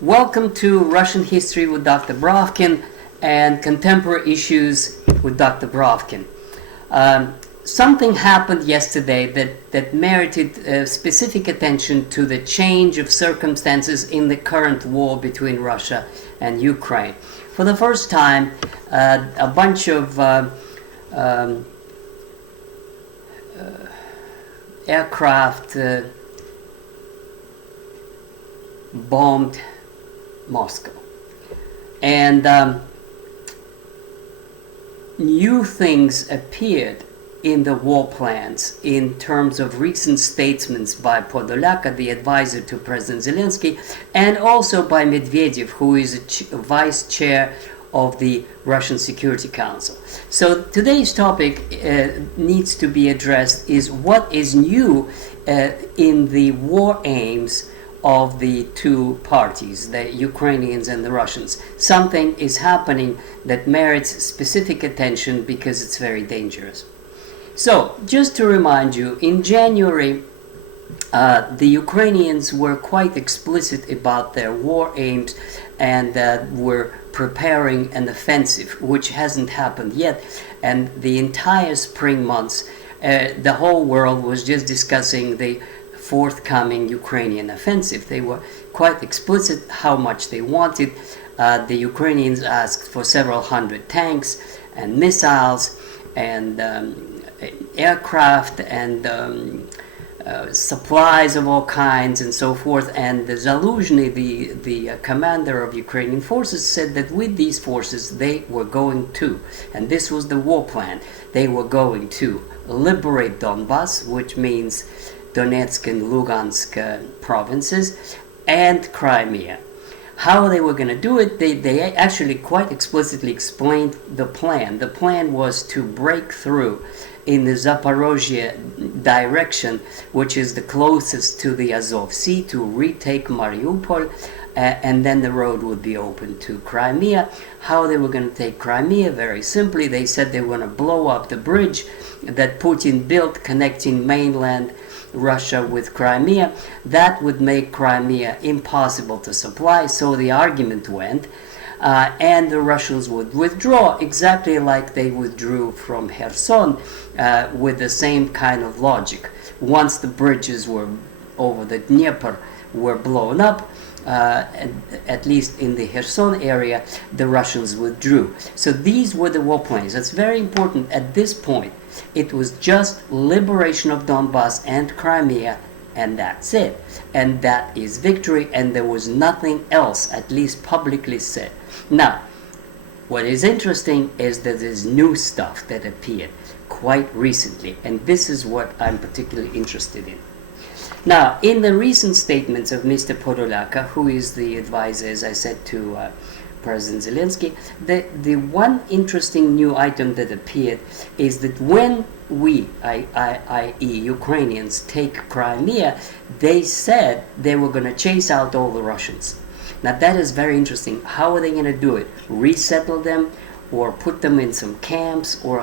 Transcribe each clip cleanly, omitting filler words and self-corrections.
Welcome to Russian History with Dr. Brovkin and Contemporary Issues with Dr. Brovkin. Something happened yesterday that merited specific attention to the change of circumstances in the current war between Russia and Ukraine. For the first time, a bunch of aircraft bombed Moscow. And new things appeared in the war plans in terms of recent statements by Podolyak, the advisor to President Zelensky, and also by Medvedev, who is a vice chair of the Russian Security Council. So today's topic needs to be addressed is what is new in the war aims of the two parties, the Ukrainians and the Russians. Something is happening that merits specific attention because it's very dangerous. So, just to remind you, in January, the Ukrainians were quite explicit about their war aims and were preparing an offensive, which hasn't happened yet. And the entire spring months, the whole world was just discussing the forthcoming Ukrainian offensive. They were quite explicit how much they wanted. The Ukrainians asked for several hundred tanks and missiles and aircraft and supplies of all kinds and so forth. And Zaluzhny, the commander of Ukrainian forces, said that with these forces they were going to, and this was the war plan, they were going to liberate Donbas, which means Donetsk and Lugansk provinces, and Crimea. How they were going to do it, they actually quite explicitly explained the plan. The plan was to break through in the Zaporozhye direction, which is the closest to the Azov Sea, to retake Mariupol, and then the road would be open to Crimea. How they were going to take Crimea? Very simply, they said they were going to blow up the bridge that Putin built connecting mainland Russia with Crimea. That would make Crimea impossible to supply, so the argument went, and the Russians would withdraw exactly like they withdrew from Kherson, with the same kind of logic. Once the bridges were over the Dnieper were blown up, at least in the Kherson area, the Russians withdrew. So these were the war plans. That's very important at this point. It was just liberation of Donbas and Crimea, and that's it. And that is victory, and there was nothing else, at least publicly said. Now, what is interesting is that there's new stuff that appeared quite recently, and this is what I'm particularly interested in. Now, in the recent statements of Mr. Podolyak, who is the advisor, as I said, to President Zelensky, the one interesting new item that appeared is that when we, i.e. Ukrainians, take Crimea, they said they were going to chase out all the Russians. Now that is very interesting. How are they going to do it? Resettle them, or put them in some camps, or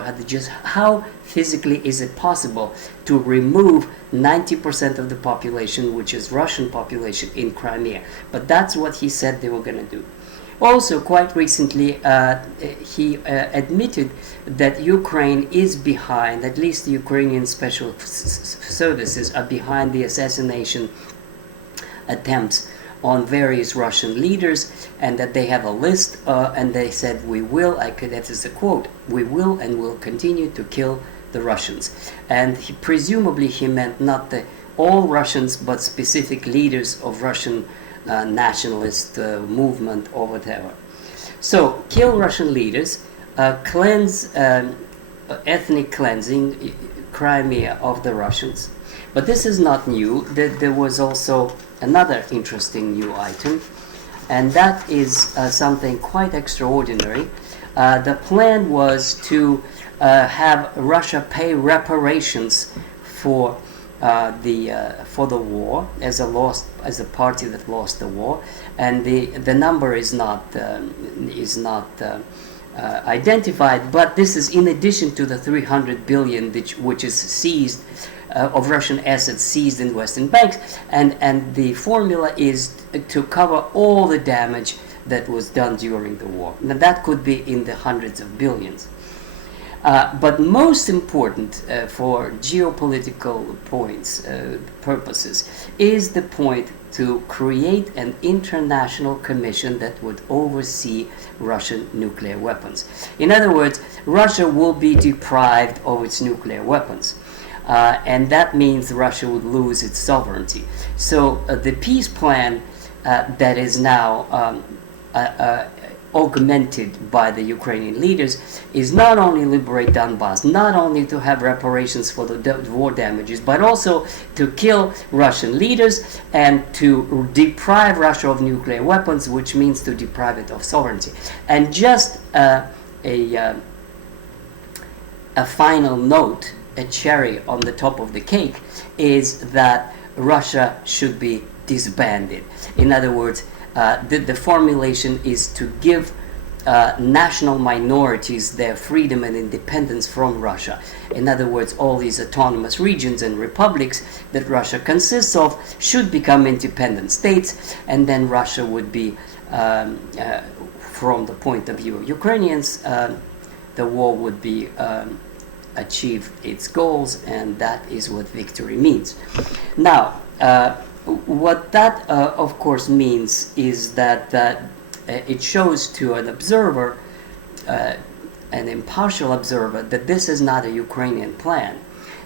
how physically is it possible to remove 90% of the population, which is Russian population, in Crimea? But that's what he said they were going to do. Also, quite recently, he admitted that Ukraine is behind, at least the Ukrainian special services are behind the assassination attempts on various Russian leaders, and that they have a list, and they said, we will, that is a quote, we will and will continue to kill the Russians. And presumably he meant not all Russians, but specific leaders of Russian nationalist movement or whatever. So, kill Russian leaders, cleanse, ethnic cleansing Crimea of the Russians. But this is not new. There was also another interesting new item, and that is something quite extraordinary. The plan was to have Russia pay reparations for the war as a party that lost the war, and the number is not identified, but this is in addition to the 300 billion which is seized of Russian assets seized in Western banks, and the formula is to cover all the damage that was done during the war. Now that could be in the hundreds of billions. But most important for geopolitical purposes is the point to create an international commission that would oversee Russian nuclear weapons. In other words, Russia will be deprived of its nuclear weapons. And that means Russia would lose its sovereignty. So the peace plan that is now augmented by the Ukrainian leaders is not only liberate Donbas, not only to have reparations for the war damages, but also to kill Russian leaders and to deprive Russia of nuclear weapons, which means to deprive it of sovereignty. And just a final note, a cherry on the top of the cake, is that Russia should be disbanded. In other words, the formulation is to give national minorities their freedom and independence from Russia. In other words, all these autonomous regions and republics that Russia consists of should become independent states, and then Russia would be, from the point of view of Ukrainians, the war would be achieve its goals, and that is what victory means. Now, what that of course means is that it shows to an observer, an impartial observer, that this is not a Ukrainian plan.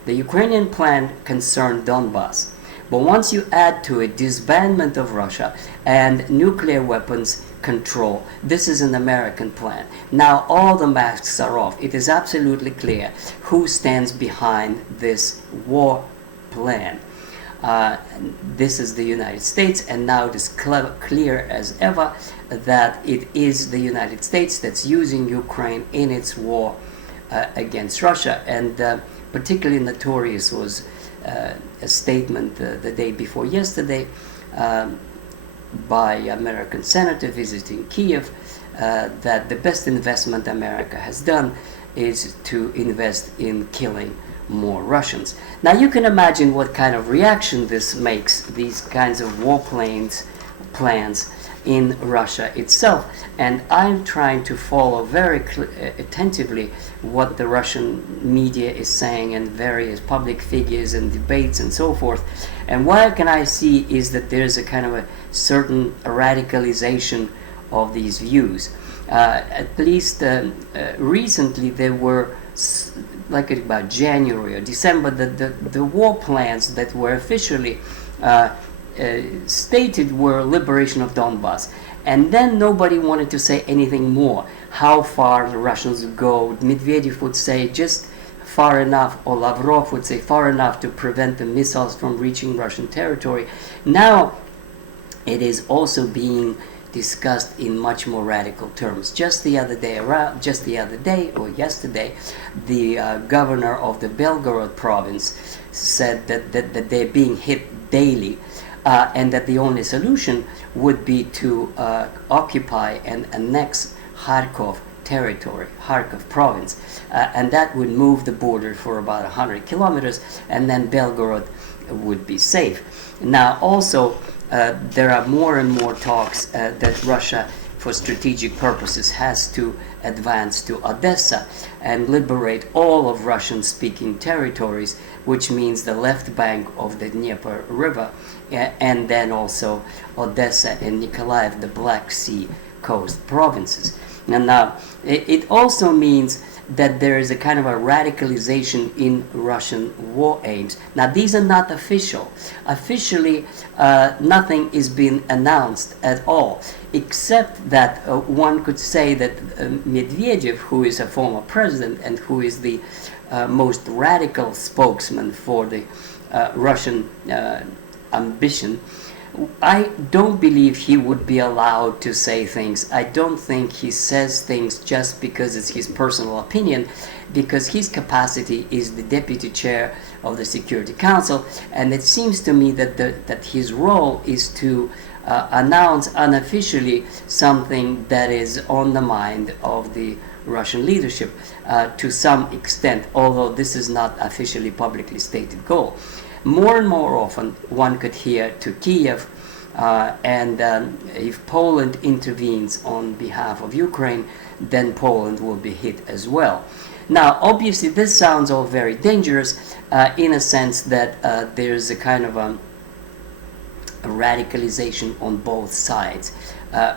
The Ukrainian plan concerned Donbas. But once you add to it disbandment of Russia and nuclear weapons control, this is an American plan. Now all the masks are off. It is absolutely clear who stands behind this war plan. This is the United States, and now it is clear as ever that it is the United States that's using Ukraine in its war against Russia. And particularly notorious was a statement the day before yesterday by American senator visiting Kiev that the best investment America has done is to invest in killing more Russians. Now you can imagine what kind of reaction this makes, these kinds of war plans in Russia itself. And I'm trying to follow very attentively what the Russian media is saying and various public figures and debates and so forth. And what can I see is that there's a kind of a certain radicalization of these views. At least recently there were, like about January or December, the war plans that were officially stated were liberation of Donbas. And then nobody wanted to say anything more. How far the Russians would go. Medvedev would say just far enough, or Lavrov would say far enough to prevent the missiles from reaching Russian territory. Now it is also being discussed in much more radical terms. Just the other day or yesterday, the governor of the Belgorod province said that they're being hit daily, and that the only solution would be to occupy and annex Kharkov territory, Kharkov province, and that would move the border for about 100 kilometers, and then Belgorod would be safe. Now also, there are more and more talks that Russia, for strategic purposes, has to advance to Odessa and liberate all of Russian-speaking territories, which means the left bank of the Dnieper River, and then also Odessa and Nikolaev, the Black Sea coast provinces. And now, it also means that there is a kind of a radicalization in Russian war aims. Now, these are not official. Officially, nothing is being announced at all, except that one could say that Medvedev, who is a former president and who is the most radical spokesman for the Russian ambition, I don't believe he would be allowed to say things. I don't think he says things just because it's his personal opinion, because his capacity is the deputy chair of the Security Council, and it seems to me that his role is to announce unofficially something that is on the mind of the Russian leadership to some extent, although this is not officially publicly stated goal. More and more often, one could hear to Kiev, and if Poland intervenes on behalf of Ukraine, then Poland will be hit as well. Now, obviously, this sounds all very dangerous in a sense that there's a kind of a radicalization on both sides.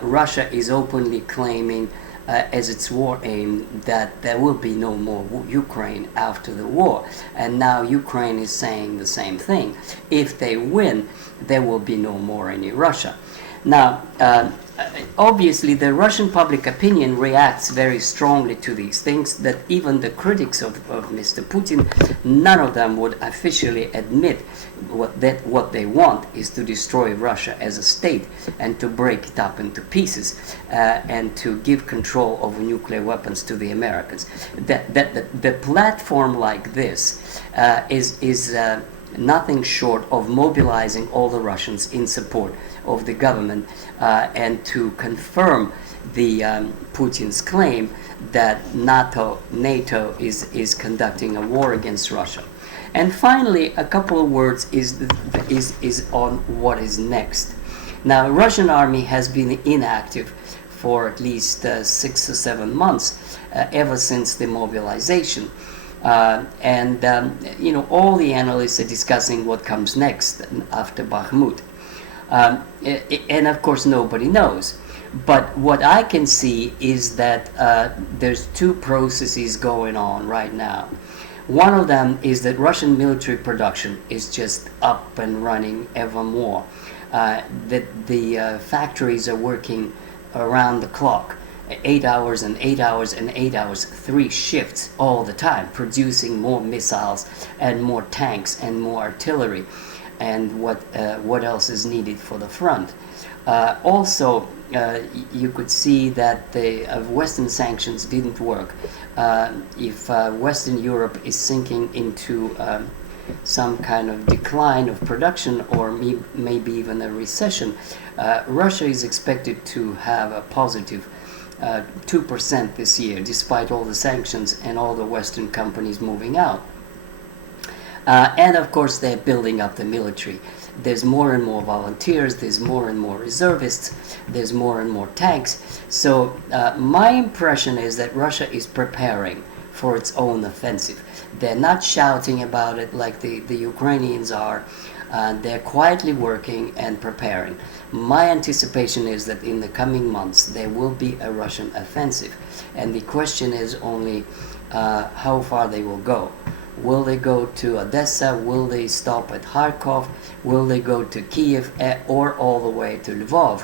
Russia is openly claiming as its war aim that there will be no more Ukraine after the war, and now Ukraine is saying the same thing. If they win, there will be no more any Russia. Now, obviously, the Russian public opinion reacts very strongly to these things, that even the critics of Mr. Putin, none of them would officially admit what they want is to destroy Russia as a state and to break it up into pieces and to give control of nuclear weapons to the Americans. The platform like this is nothing short of mobilizing all the Russians in support of the government and to confirm the Putin's claim that NATO is conducting a war against Russia. And finally, a couple of words is on what is next. Now, Russian army has been inactive for at least 6 or 7 months ever since the mobilization. All the analysts are discussing what comes next after Bakhmut. And of course, nobody knows. But what I can see is that there's two processes going on right now. One of them is that Russian military production is just up and running ever more. That the factories are working around the clock. 8 hours and 8 hours and 8 hours, 3 shifts all the time, producing more missiles and more tanks and more artillery, and what else is needed for the front. Also, you could see that the Western sanctions didn't work. If Western Europe is sinking into some kind of decline of production or maybe even a recession, Russia is expected to have a positive 2% this year, despite all the sanctions and all the Western companies moving out. And of course, they're building up the military. There's more and more volunteers, there's more and more reservists, there's more and more tanks. So my impression is that Russia is preparing for its own offensive. They're not shouting about it like the Ukrainians are. They're quietly working and preparing. My anticipation is that in the coming months there will be a Russian offensive, and the question is only how far they will go. Will they go to Odessa? Will they stop at Kharkov? Will they go to Kiev or all the way to Lvov,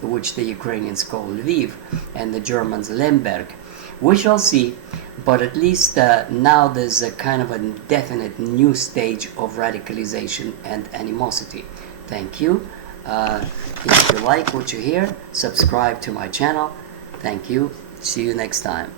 which the Ukrainians call Lviv and the Germans Lemberg? We shall see, but at least now there's a kind of a definite new stage of radicalization and animosity. Thank you. If you like what you hear, subscribe to my channel. Thank you. See you next time.